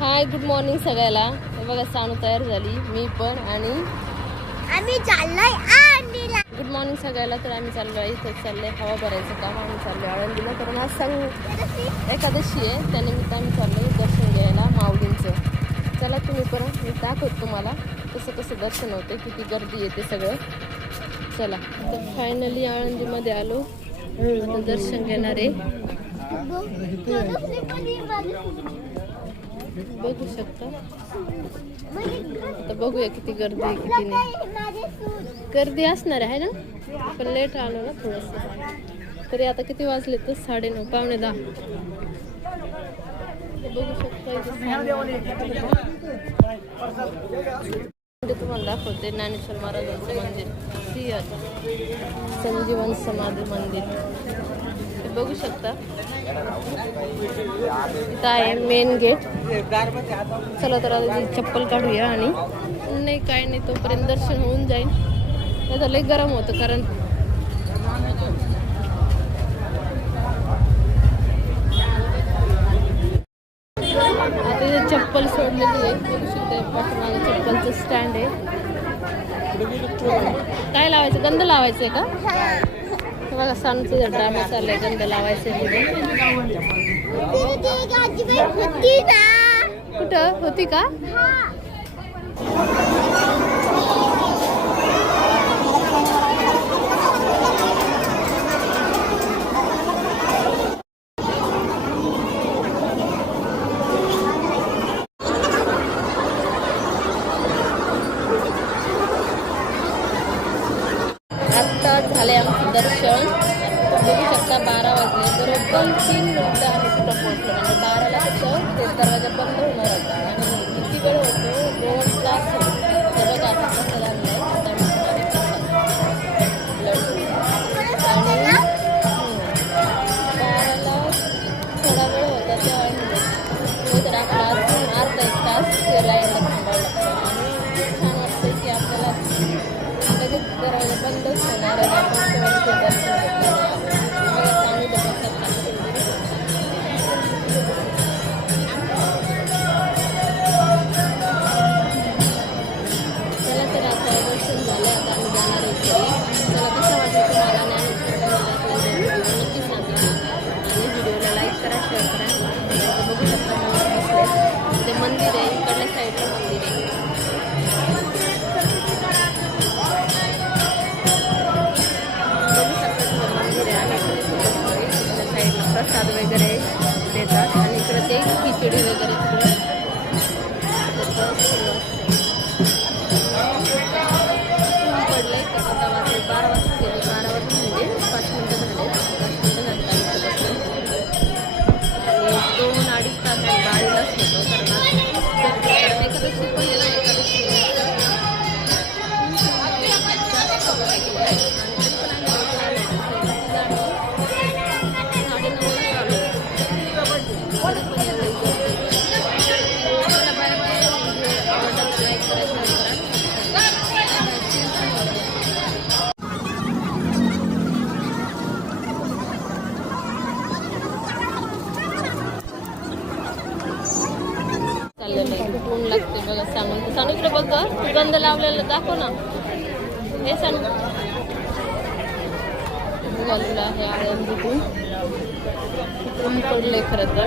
Hi good morning सगळ्याला. हे बघा सानू तयार झाली, मी पण आणि आम्ही चाललोय आळंदीला. गुड मॉर्निंग सगळ्याला. तर आम्ही चाललो आहे, इथं चाललंय हवा भरायचं काम. आम्ही चाललो आळंदीला कारण आज सांगू एकादशी आहे, त्यानिमित्त आम्ही चाललोय दर्शन घ्यायला माऊलींचं. चला तुम्ही पण मी दाखवतो तुम्हाला कसं कसं दर्शन होते, किती गर्दी येते सगळं. चला तर फायनली आळंदीमध्ये आलो, आता दर्शन घेणार आहे. बघू शकता, आता बघूया किती गर्दी आहे किती नाही. गर्दी असणार आहे ना, पण लेट आलो ना थोडंसं. तरी आता किती वाजले तर 9:30 9:45. बघू शकता तुम्हाला दाखवते ज्ञानेश्वर महाराजांचं मंदिर, संजीवन समाधी मंदिर बघू शकता. इथं आहे मेन गेट. चला तर आता चप्पल काढूया आणि नाही काय नाही तोपर्यंत दर्शन होऊन जाईल. नाही तर लई गरम होतं कारण आता इथे चप्पल सोडलेली आहे. बघू शकता पाठीमागे चप्पलचं स्टँड आहे. काय लावायचं, गंध लावायचं आहे का? बघा सानूचं ड्रामा चाललाय, गंध लावायचं. कुठं होती का? आत्ता झाले आमचं दर्शन. बघू शकता 12 वाजले, बरोबर 3 मिनिटं आम्ही तिथं पोहोचलो. म्हणजे 12ला कसं ते दरवाजा बंद होणार होता आणि किती वेळ होतो, 2 तास होतो. सगळं आता कसं लागलं आहे आणि 12ला थोडा वेळ होता तेव्हा तर आपला अर्धा 1 तास लाईनला थांबावं लागतं. आणि छान वाटतं की आपल्याला लगेच दरवाजा बंदच होणार आहे, आपण तेव्हा दर्शन घेतलं. चला तर आता दर्शन झालं, आता आम्ही जाणार आहे घरी. चला कसं वाटलं तुम्हाला नक्की सांगा आणि व्हिडिओला लाईक करा, शेअर करा. बघू शकता मला ते मंदिर आहे, इकडल्या साईडला मंदिर आहे. प्रसाद वगैरे देतात आणि इकडे ते खिचडी वगैरे पडलंय. आता वाजले 12 वाजता गेले, 12 वाजता म्हणजे 5 मिनिटं झाले. 5 मिनिटं झाले आणि 2-2.5 तास गाडीलाच होतो कारण एखादशी पण गेला एखादशी खूप ऊन लागते बघा. सांगू इकडे बघ, तू गंध लावलेला दाखव ना. हे सांगू निघालेलं आहे आळंदीतून. ऊन पडलंय खरं तर.